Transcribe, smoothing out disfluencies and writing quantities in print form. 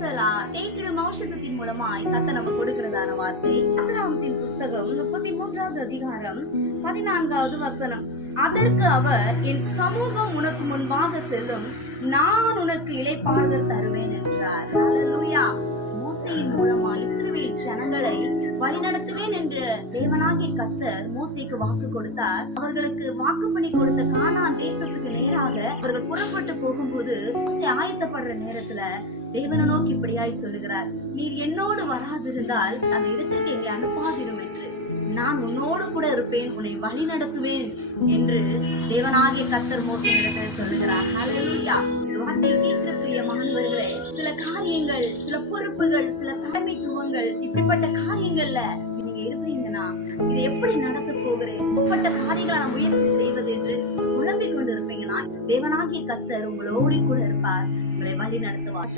தேற்றிடும் ஔஷதத்தின் மூலமாய் கர்த்தர் நம்ம கொடுக்கிறதான வார்த்தை ஆதியாகமத்தின் புஸ்தகம் 33வது அதிகாரம் 14வது வசனம். அதற்கு அவர், என் சமூகம் உனக்கு முன்பாக செல்லும், நான் உனக்கு இளைப்பாறுதல் தருவேன் என்றார். ஹல்லேலூயா. மோசேயின் மூலமா இஸ்ரவேல் ஜனங்களை வழிநடத்துவேன் என்று தேவனாகிய கர்த்தர் மோசேக்கு வாக்கு கொடுத்தார். அவர்களுக்கு வாக்கு பண்ணி கொடுத்த கானான் தேசத்துக்கு நேராக அவர்கள் புறப்பட்டு போகும்போது மோசே ஆயத்தப்படுற நேரத்துல தேவனை நோக்கி இப்படியாய் சொல்லுகிறார், நீர் என்னோடு வராதிருந்தால் அந்த இடத்திற்கு எங்களை அனுப்பாதிரும் என்று, நான் உன்னோடு கூட இருப்பேன், உன்னை வழி நடத்துவேன் என்று தேவனாகிய கர்த்தர் மோசே இடத்துல சொல்லுகிறார். ஹல்லேலூயா. வார்த்தை கேட்கிற பிரியமானவர்களே, சில காரியங்கள், சில பொறுப்புகள், சில தலைமைத்துவங்கள், இப்படிப்பட்ட காரியங்கள்ல நீங்க இருப்பீங்கன்னா இதை எப்படி நடத்த போகிறேன், இப்படிப்பட்ட காரியங்களை நான் முயற்சி செய்வது என்று குழம்பிக் கொண்டு இருப்பீங்கன்னா தேவனாகிய கர்த்தர் உங்களோடு கூட இருப்பார், உங்களை வழி நடத்துவார்.